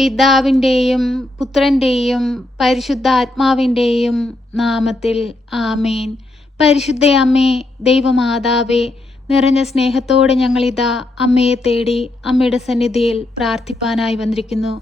പിതാവിൻ്റെയും പുത്രൻ്റെയും പരിശുദ്ധാത്മാവിൻ്റെയും നാമത്തിൽ ആമേൻ. പരിശുദ്ധ അമ്മേ, ദൈവമാതാവേ, നിറഞ്ഞ സ്നേഹത്തോടെ ഞങ്ങളിതാ അമ്മയെ തേടി അമ്മയുടെ സന്നിധിയിൽ പ്രാർത്ഥിപ്പാനായി വന്നിരിക്കുന്നു.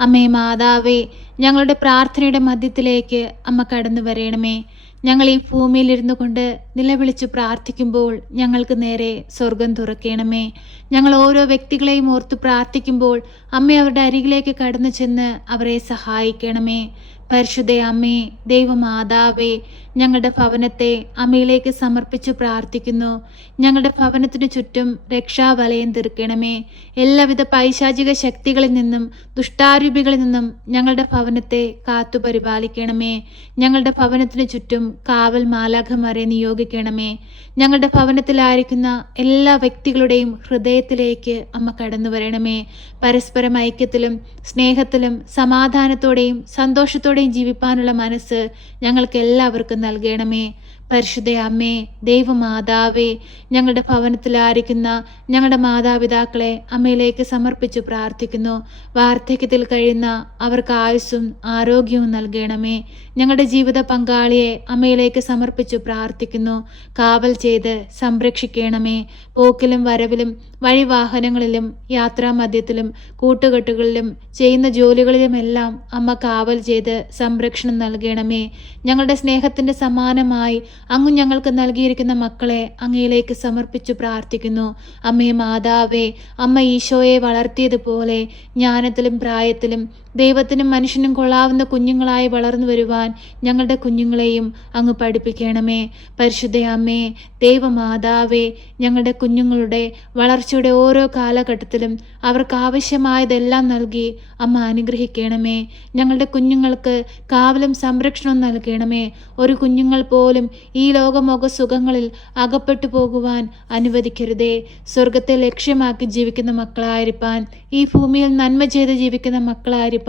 അമ്മേ മാതാവേ, ഞങ്ങളുടെ പ്രാർത്ഥനയുടെ മധ്യത്തിലേക്ക് അമ്മ കടന്നു വരയണമേ. ഞങ്ങൾ ഈ ഭൂമിയിലിരുന്നു കൊണ്ട് നിലവിളിച്ചു പ്രാർത്ഥിക്കുമ്പോൾ ഞങ്ങൾക്ക് നേരെ സ്വർഗം തുറക്കണമേ. ഞങ്ങൾ ഓരോ വ്യക്തികളെയും ഓർത്ത് പ്രാർത്ഥിക്കുമ്പോൾ അമ്മ അവരുടെ അരികിലേക്ക് കടന്നു ചെന്ന് അവരെ സഹായിക്കണമേ. പരിശുദ്ധ അമ്മേ, ദൈവമാതാവേ, ഞങ്ങളുടെ ഭവനത്തെ അമ്മയിലേക്ക് സമർപ്പിച്ചു പ്രാർത്ഥിക്കുന്നു. ഞങ്ങളുടെ ഭവനത്തിനു ചുറ്റും രക്ഷാവലയം തീർക്കണമേ. എല്ലാവിധ പൈശാചിക ശക്തികളിൽ നിന്നും ദുഷ്ടാരൂപികളിൽ നിന്നും ഞങ്ങളുടെ ഭവനത്തെ കാത്തു പരിപാലിക്കണമേ. ഞങ്ങളുടെ ഭവനത്തിനു ചുറ്റും കാവൽ മാലാഖമാരെ നിയോഗിക്കണമേ. ഞങ്ങളുടെ ഭവനത്തിലായിരിക്കുന്ന എല്ലാ വ്യക്തികളുടെയും ഹൃദയത്തിലേക്ക് അമ്മ കടന്നു വരണമേ. പരസ്പരം ഐക്യത്തിലും സ്നേഹത്തിലും സമാധാനത്തോടെയും സന്തോഷത്തോടെയും ജീവിപ്പാനുള്ള മനസ്സ് ഞങ്ങൾക്ക് എല്ലാവർക്കും നൽകണമേ. പരിശുദ്ധ അമ്മേ, ദൈവമാതാവേ, ഞങ്ങളുടെ ഭവനത്തിലായിരിക്കുന്ന ഞങ്ങളുടെ മാതാപിതാക്കളെ അമ്മയിലേക്ക് സമർപ്പിച്ചു പ്രാർത്ഥിക്കുന്നു. വാർദ്ധക്യത്തിൽ കഴിയുന്ന അവർക്ക് ആയുസ്സും ആരോഗ്യവും നൽകണമേ. ഞങ്ങളുടെ ജീവിത പങ്കാളിയെ അമ്മയിലേക്ക് സമർപ്പിച്ചു പ്രാർത്ഥിക്കുന്നു. കാവൽ ചെയ്ത് സംരക്ഷിക്കണമേ. പോക്കിലും വരവിലും വഴിവാഹനങ്ങളിലും യാത്രാമധ്യത്തിലും കൂട്ടുകെട്ടുകളിലും ചെയ്യുന്ന ജോലികളിലുമെല്ലാം അമ്മ കാവൽ ചെയ്ത് സംരക്ഷണം നൽകണമേ. ഞങ്ങളുടെ സ്നേഹത്തിൻ്റെ സമാനമായി അങ്ങ് ഞങ്ങൾക്ക് നൽകിയിരിക്കുന്ന മക്കളെ അങ്ങയിലേക്ക് സമർപ്പിച്ചു പ്രാർത്ഥിക്കുന്നു. അമ്മേ മാതാവേ, അമ്മ ഈശോയെ വളർത്തിയതുപോലെ ജ്ഞാനത്തിലും പ്രായത്തിലും ദൈവത്തിനും മനുഷ്യനും കൊള്ളാവുന്ന കുഞ്ഞുങ്ങളായി വളർന്നു വരുവാൻ ഞങ്ങളുടെ കുഞ്ഞുങ്ങളെയും അങ്ങ് പഠിപ്പിക്കണമേ. പരിശുദ്ധ അമ്മേ, ദൈവമാതാവേ, ഞങ്ങളുടെ കുഞ്ഞുങ്ങളുടെ വളർച്ചയുടെ ഓരോ കാലഘട്ടത്തിലും അവർക്ക് ആവശ്യമായതെല്ലാം നൽകി അമ്മ അനുഗ്രഹിക്കണമേ. ഞങ്ങളുടെ കുഞ്ഞുങ്ങൾക്ക് കാവലും സംരക്ഷണവും നൽകണമേ. ഒരു കുഞ്ഞുങ്ങൾ പോലും ഈ ലോകമോക സുഖങ്ങളിൽ അകപ്പെട്ടു പോകുവാൻ അനുവദിക്കരുതേ. സ്വർഗത്തെ ലക്ഷ്യമാക്കി ജീവിക്കുന്ന മക്കളായിരിക്കാൻ, ഈ ഭൂമിയിൽ നന്മ ചെയ്ത് ജീവിക്കുന്ന മക്കളായിരിക്കാൻ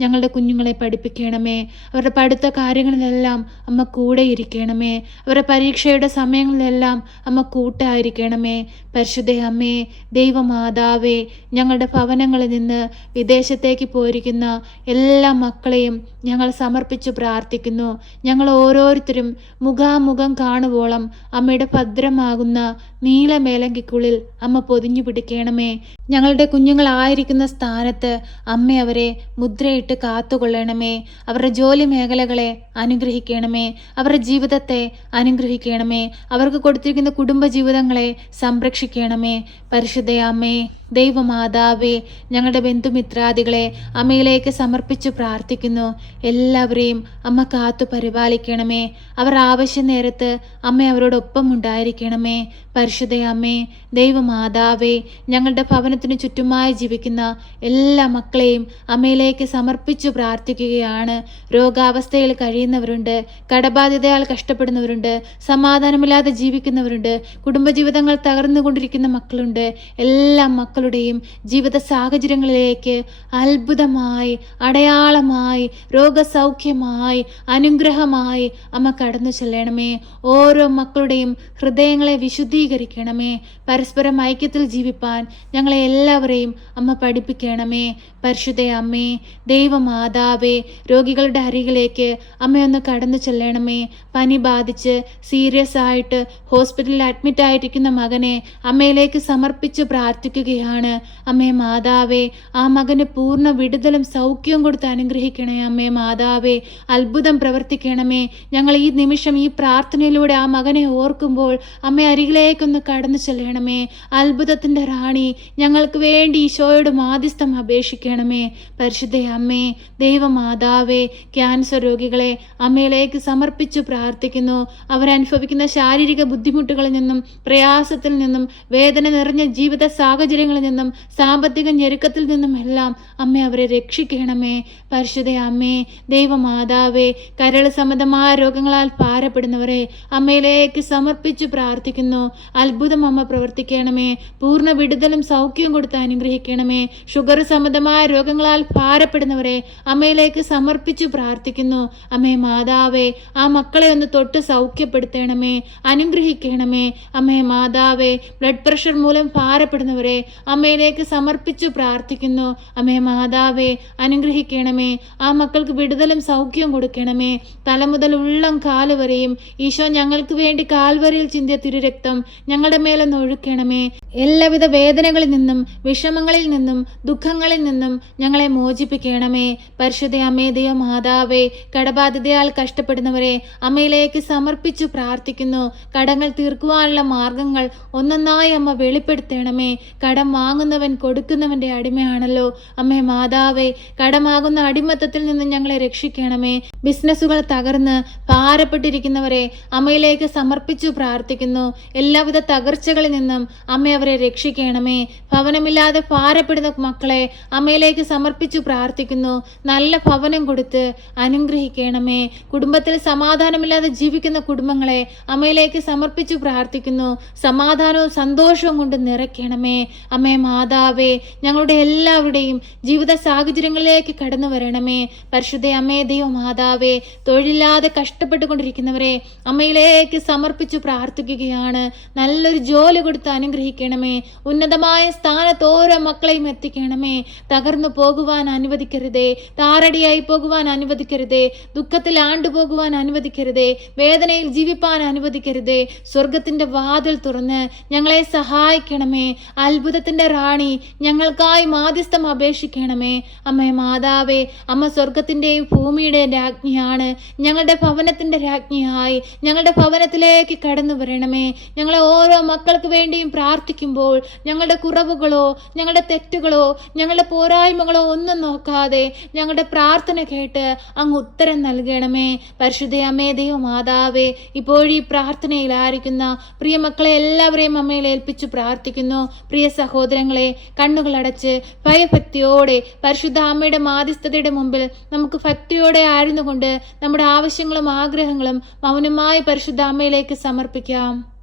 ഞങ്ങളുടെ കുഞ്ഞുങ്ങളെ പഠിപ്പിക്കണമേ. അവരുടെ പഠിത്ത കാര്യങ്ങളിലെല്ലാം അമ്മ കൂടെ ഇരിക്കണമേ. അവരുടെ പരീക്ഷയുടെ സമയങ്ങളിലെല്ലാം അമ്മ കൂട്ടായിരിക്കണമേ. പരിശുദ്ധ അമ്മേ, ദൈവമാതാവേ, ഞങ്ങളുടെ ഭവനങ്ങളിൽ നിന്ന് വിദേശത്തേക്ക് പോയിരിക്കുന്ന എല്ലാ മക്കളെയും ഞങ്ങൾ സമർപ്പിച്ചു പ്രാർത്ഥിക്കുന്നു. ഞങ്ങൾ ഓരോരുത്തരും മുഖാമുഖം കാണുവോളം അമ്മയുടെ ഭദ്രമാകുന്ന നീലമേലങ്കിക്കുള്ളിൽ അമ്മ പൊതിഞ്ഞു പിടിക്കണമേ. ഞങ്ങളുടെ കുഞ്ഞുങ്ങളായിരിക്കുന്ന സ്ഥാനത്ത് അമ്മ അവരെ മുദ്രയിട്ട് കാത്തുകൊള്ളണമേ. അവരുടെ ജോലി മേഖലകളെ അനുഗ്രഹിക്കണമേ. അവരുടെ ജീവിതത്തെ അനുഗ്രഹിക്കണമേ. അവർക്ക് കൊടുത്തിരിക്കുന്ന കുടുംബജീവിതങ്ങളെ സംരക്ഷിക്കണമേ. പരിശുദ്ധ അമ്മേ, ദൈവമാതാവേ, ഞങ്ങളുടെ ബന്ധുമിത്രാദികളെ അമ്മയിലേക്ക് സമർപ്പിച്ചു പ്രാർത്ഥിക്കുന്നു. എല്ലാവരെയും അമ്മ കാത്തു പരിപാലിക്കണമേ. അവർ ആവശ്യ നേരത്ത് അമ്മ അവരോടൊപ്പം ഉണ്ടായിരിക്കണമേ. പരിശുദ്ധ അമ്മേ, ദൈവമാതാവേ, ഞങ്ങളുടെ ഭവനത്തിനു ചുറ്റുമായി ജീവിക്കുന്ന എല്ലാ മക്കളെയും അമ്മയിലേക്ക് സമർപ്പിച്ചു പ്രാർത്ഥിക്കുകയാണ്. രോഗാവസ്ഥയിൽ കഴിയുന്നവരുണ്ട്, കടബാധ്യതയാൽ കഷ്ടപ്പെടുന്നവരുണ്ട്, സമാധാനമില്ലാതെ ജീവിക്കുന്നവരുണ്ട്, കുടുംബജീവിതങ്ങൾ തകർന്നുകൊണ്ടിരിക്കുന്ന മക്കളുണ്ട്. എല്ലാ മക്കളുടെയും ജീവിത സാഹചര്യങ്ങളിലേക്ക് അത്ഭുതമായി, അടയാളമായി, രോഗസൗഖ്യമായി, അനുഗ്രഹമായി അമ്മ കടന്നു ചെല്ലണമേ. ഓരോ മക്കളുടെയും ഹൃദയങ്ങളെ വിശുദ്ധീകരിക്കണമേ. പരസ്പരം ഐക്യത്തിൽ ജീവിപ്പാൻ ഞങ്ങളെ എല്ലാവരെയും അമ്മ പഠിപ്പിക്കണമേ. പരിശുദ്ധ അമ്മേ, ദൈവമാതാവേ, രോഗികളുടെ അരികിലേക്ക് അമ്മയൊന്ന് കടന്നു ചെല്ലണമേ. പനി ബാധിച്ച് സീരിയസ് ആയിട്ട് ഹോസ്പിറ്റലിൽ അഡ്മിറ്റ് ആയിരിക്കുന്ന മകനെ അമ്മയിലേക്ക് സമർപ്പിച്ച് പ്രാർത്ഥിക്കുകയാണ്. അമ്മേ മാതാവേ, ആ മകന് പൂർണ്ണ വിടുതലും സൗഖ്യവും കൊടുത്ത് അനുഗ്രഹിക്കണേ. അമ്മേ മാതാവേ, അത്ഭുതം പ്രവർത്തിക്കണമേ. ഞങ്ങൾ ഈ നിമിഷം ഈ പ്രാർത്ഥനയിലൂടെ ആ മകനെ ഓർക്കുമ്പോൾ അമ്മ അരികിലേക്കൊന്ന് കടന്നു ചെല്ലണമേ. അത്ഭുതത്തിൻ്റെ റാണി, ഞങ്ങൾക്ക് വേണ്ടി ഈശോയോട് മാധ്യസ്ഥം അപേക്ഷിക്കണമേ. പരിശുദ്ധ അമ്മേ, ദൈവമാതാവേ, ക്യാൻസർ രോഗികളെ അമ്മയിലേക്ക് സമർപ്പിച്ചു പ്രാർത്ഥിക്കുന്നു. അവരനുഭവിക്കുന്ന ശാരീരിക ബുദ്ധിമുട്ടുകളിൽ നിന്നും പ്രയാസത്തിൽ നിന്നും വേദന നിറഞ്ഞ ജീവിത സാഹചര്യങ്ങളിൽ നിന്നും സാമ്പത്തിക ഞെരുക്കത്തിൽ നിന്നും എല്ലാം അമ്മ അവരെ രക്ഷിക്കണമേ. പരിശുദ്ധ അമ്മേ, ദൈവമാതാവേ, കരൾ സംബന്ധമായ രോഗങ്ങളാൽ ഭാരപ്പെടുന്നവരെ അമ്മയിലേക്ക് സമർപ്പിച്ചു പ്രാർത്ഥിക്കുന്നു. അത്ഭുതം അമ്മ പ്രവർത്തിക്കണമേ. പൂർണ്ണ വിടുതലും സൗഖ്യവും കൊടുത്ത് അനുഗ്രഹിക്കണമേ. ഷുഗർ സംബന്ധമായ രോഗങ്ങളാൽ ഭാരപ്പെടുന്നവരെ അമ്മയിലേക്ക് സമർപ്പിച്ചു പ്രാർത്ഥിക്കുന്നു. അമ്മേ മാതാവേ, ആ മക്കളെ ഒന്ന് തൊട്ട് സൗഖ്യപ്പെടുത്തണമേ, അനുഗ്രഹിക്കണമേ. അമ്മേ മാതാവേ, ബ്ലഡ് പ്രഷർ മൂലം ഭാരപ്പെടുന്നവരെ അമ്മയിലേക്ക് സമർപ്പിച്ചു പ്രാർത്ഥിക്കുന്നു. അമ്മേ മാതാവേ, അനുഗ്രഹിക്കണമേ. ആ മക്കൾക്ക് വിടുതലും സൗഖ്യവും കൊടുക്കണമേ. തല മുതൽ ഉള്ളം കാല് വരെയും ഈശോ ഞങ്ങൾക്ക് വേണ്ടി കാൽവരിയിൽ ചിന്തിയ തിരുരക്തം ഞങ്ങളുടെ മേലൊന്ന് ഒഴുക്കണമേ. എല്ലാവിധ വേദനകളിൽ നിന്നും വിഷമങ്ങളിൽ നിന്നും ദുഃഖങ്ങളിൽ നിന്നും ഞങ്ങളെ മോചിപ്പിക്കണമേ. പരിശുദ്ധ അമ്മേ ദൈവമാതാവേ, കടബാധിതയാൽ കഷ്ടപ്പെടുന്നവരെ അമ്മയിലേക്ക് സമർപ്പിച്ചു പ്രാർത്ഥിക്കുന്നു. കടങ്ങൾ തീർക്കുവാനുള്ള മാർഗങ്ങൾ ഒന്നൊന്നായി അമ്മ വെളിപ്പെടുത്തണമേ. കടം വാങ്ങുന്നവൻ കൊടുക്കുന്നവന്റെ അടിമയാണല്ലോ. അമ്മേ മാതാവേ, കടമാകുന്ന അടിമത്തത്തിൽ നിന്ന് ഞങ്ങളെ രക്ഷിക്കണമേ. ബിസിനസ്സുകൾ തകർന്ന് ഭാരപ്പെട്ടിരിക്കുന്നവരെ അമ്മയിലേക്ക് സമർപ്പിച്ചു പ്രാർത്ഥിക്കുന്നു. എല്ലാവിധ തകർച്ചകളിൽ നിന്നും അമ്മ അവരെ രക്ഷിക്കണമേ. ഭവനമില്ലാതെ ഭാരപ്പെടുന്ന മക്കളെ അമ്മയിലേക്ക് സമർപ്പിച്ചു പ്രാർത്ഥിക്കുന്നു. നല്ല ഭവനം കൊടുത്ത് അനുഗ്രഹിക്കണമേ. കുടുംബത്തിൽ സമാധാനമില്ലാതെ ജീവിക്കുന്ന കുടുംബങ്ങളെ അമ്മയിലേക്ക് സമർപ്പിച്ചു പ്രാർത്ഥിക്കുന്നു. സമാധാനവും സന്തോഷവും കൊണ്ട് നിറയ്ക്കണമേ. അമ്മേ മാതാവേ, ഞങ്ങളുടെ എല്ലാവരുടെയും ജീവിത സാഹചര്യങ്ങളിലേക്ക് കടന്നു വരണമേ. പരിശുദ്ധ അമ്മേ ദൈവമാതാവേ, തൊഴിലില്ലാതെ കഷ്ടപ്പെട്ടുകൊണ്ടിരിക്കുന്നവരെ അമ്മയിലേക്ക് സമർപ്പിച്ചു പ്രാർത്ഥിക്കുകയാണ്. നല്ലൊരു ജോലി കൊടുത്ത് അനുഗ്രഹിക്കണമേ. ഉന്നതമായ സ്ഥാനത്ത് ഓരോ മക്കളെയും എത്തിക്കണമേ. തകർന്നു പോകുവാൻ അനുവദിക്കരുതേ. താറടിയായി പോകുവാൻ അനുവദിക്കരുതേ. ദുഃഖത്തിൽ ആണ്ടുപോകുവാൻ അനുവദിക്കരുതേ. വേദനയിൽ ജീവിപ്പാൻ അനുവദിക്കരുതേ. സ്വർഗത്തിന്റെ വാതിൽ തുറന്ന് ഞങ്ങളെ സഹായിക്കണമേ. അത്ഭുതത്തിന്റെ റാണി, ഞങ്ങൾക്കായി മാധ്യസ്ഥം അപേക്ഷിക്കണമേ. അമ്മേ മാതാവേ, അമ്മ സ്വർഗത്തിന്റെയും ഭൂമിയുടെയും രാജ്ഞിയാണ്. ഞങ്ങളുടെ ഭവനത്തിന്റെ രാജ്ഞിയായി ഞങ്ങളുടെ ഭവനത്തിലേക്ക് കടന്നു വരണമേ. ഞങ്ങളെ ഓരോ മക്കൾക്ക് വേണ്ടിയും പ്രാർത്ഥിക്കുമ്പോൾ ഞങ്ങളുടെ കുറവുകളോ ഞങ്ങളുടെ തെറ്റുകളോ ഞങ്ങളുടെ പോരായ്മകളോ ഒന്നും നോക്കാതെ ഞങ്ങളുടെ പ്രാർത്ഥന കേട്ട് അങ്ങ് ഉത്തരം നൽകണമേ. പരിശുദ്ധ അമ്മേ ദൈവമാതാവേ, ഇപ്പോഴീ പ്രാർത്ഥനയിലായിരിക്കുന്ന പ്രിയ മക്കളെ എല്ലാവരെയും അമ്മയിൽ ഏൽപ്പിച്ചു പ്രാർത്ഥിക്കുന്നു. പ്രിയ സഹോദരങ്ങളെ, കണ്ണുകളടച്ച് ഭയഭക്തിയോടെ പരിശുദ്ധ അമ്മയുടെ മാധ്യസ്ഥതയുടെ മുമ്പിൽ നമുക്ക് ഭക്തിയോടെ ആയിരുന്നുകൊണ്ട് നമ്മുടെ ആവശ്യങ്ങളും ആഗ്രഹങ്ങളും മൗനമായി പരിശുദ്ധ അമ്മയിലേക്ക് സമർപ്പിക്കാം.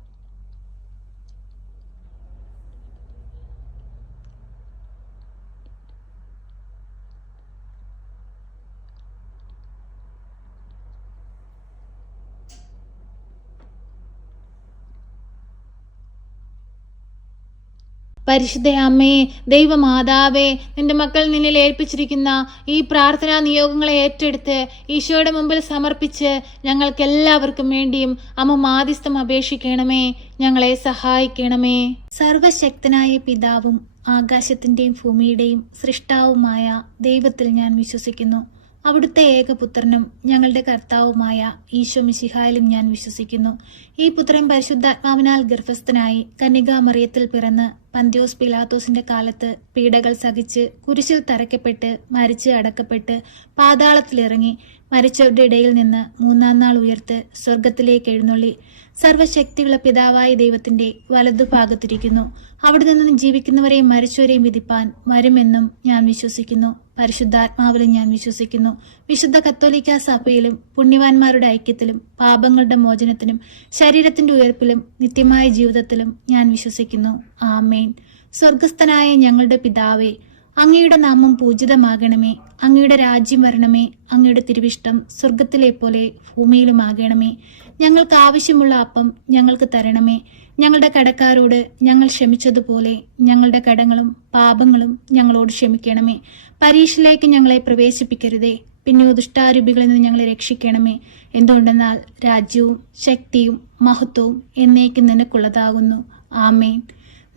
പരിശുദ്ധ അമ്മേ ദൈവമാതാവേ, നിന്റെ മക്കൾ നിന്നിൽ ഏൽപ്പിച്ചിരിക്കുന്ന ഈ പ്രാർത്ഥനാ നിയോഗങ്ങളെ ഏറ്റെടുത്ത് ഈശോയുടെ മുമ്പിൽ സമർപ്പിച്ച് ഞങ്ങൾക്ക് എല്ലാവർക്കും വേണ്ടിയും അമ്മ മാധ്യസ്ഥം അപേക്ഷിക്കണമേ. ഞങ്ങളെ സഹായിക്കണമേ. സർവശക്തനായ പിതാവും ആകാശത്തിന്റെയും ഭൂമിയുടെയും സൃഷ്ടാവുമായ ദൈവത്തിൽ ഞാൻ വിശ്വസിക്കുന്നു. അവിടുത്തെ ഏകപുത്രനും ഞങ്ങളുടെ കർത്താവുമായ ഈശോ മിശിഹായിലും ഞാൻ വിശ്വസിക്കുന്നു. ഈ പുത്രൻ പരിശുദ്ധാത്മാവിനാൽ ഗർഭസ്ഥനായി കന്യകാമറിയത്തിൽ പിറന്ന് പന്തിയോസ് പിലാത്തോസിന്റെ കാലത്ത് പീഡകൾ സഹിച്ച് കുരിശിൽ തറയ്ക്കപ്പെട്ട് മരിച്ച് അടക്കപ്പെട്ട് പാതാളത്തിലിറങ്ങി മരിച്ചവരുടെ ഇടയിൽ നിന്ന് മൂന്നാം നാൾ ഉയർത്ത് സ്വർഗത്തിലേക്ക് എഴുന്നള്ളി സർവശക്തിയുള്ള പിതാവായ ദൈവത്തിന്റെ വലതുഭാഗത്തിരിക്കുന്നു. അവിടെ നിന്ന് ജീവിക്കുന്നവരെയും മരിച്ചവരെയും വിധിപ്പാൻ വരുമെന്നും ഞാൻ വിശ്വസിക്കുന്നു. പരിശുദ്ധാത്മാവിലും ഞാൻ വിശ്വസിക്കുന്നു. വിശുദ്ധ കത്തോലിക്ക സഭയിലും പുണ്യവാന്മാരുടെ ഐക്യത്തിലും പാപങ്ങളുടെ മോചനത്തിനും ശരീരത്തിന്റെ ഉയർപ്പിലും നിത്യമായ ജീവിതത്തിലും ഞാൻ വിശ്വസിക്കുന്നു. ആമേൻ. സ്വർഗസ്ഥനായ ഞങ്ങളുടെ പിതാവേ, അങ്ങയുടെ നാമം പൂജിതമാകണമേ. അങ്ങയുടെ രാജ്യം വരണമേ. അങ്ങയുടെ തിരുവിഷ്ടം സ്വർഗത്തിലെ പോലെ ഭൂമിയിലുമാകണമേ. ഞങ്ങൾക്ക് ആവശ്യമുള്ള അപ്പം ഞങ്ങൾക്ക് തരണമേ. ഞങ്ങളുടെ കടക്കാരോട് ഞങ്ങൾ ക്ഷമിച്ചതുപോലെ ഞങ്ങളുടെ കടങ്ങളും പാപങ്ങളും ഞങ്ങളോട് ക്ഷമിക്കണമേ. പരീക്ഷയിലേക്ക് ഞങ്ങളെ പ്രവേശിപ്പിക്കരുതേ, പിന്നെ ദുഷ്ടാരൂപികളിൽ നിന്ന് ഞങ്ങളെ രക്ഷിക്കണമേ. എന്തുകൊണ്ടെന്നാൽ രാജ്യവും ശക്തിയും മഹത്വവും എന്നേക്കും നിനക്കുള്ളതാകുന്നു. ആമേൻ.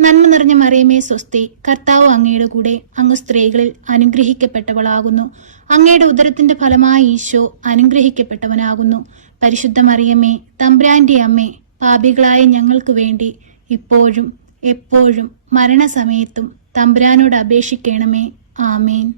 നന്മ നിറഞ്ഞ മറിയമേ സ്വസ്തി, കർത്താവ് അങ്ങയുടെ കൂടെ, അങ്ങ് സ്ത്രീകളിൽ അനുഗ്രഹിക്കപ്പെട്ടവളാകുന്നു. അങ്ങയുടെ ഉദരത്തിന്റെ ഫലമായ ഈശോ അനുഗ്രഹിക്കപ്പെട്ടവനാകുന്നു. പരിശുദ്ധ മറിയമേ, തമ്പുരാന്റെ അമ്മേ, പാപികളായ ഞങ്ങൾക്ക് വേണ്ടി ഇപ്പോഴും എപ്പോഴും മരണസമയത്തും തമ്പുരാനോട് അപേക്ഷിക്കണമേ. ആമേൻ.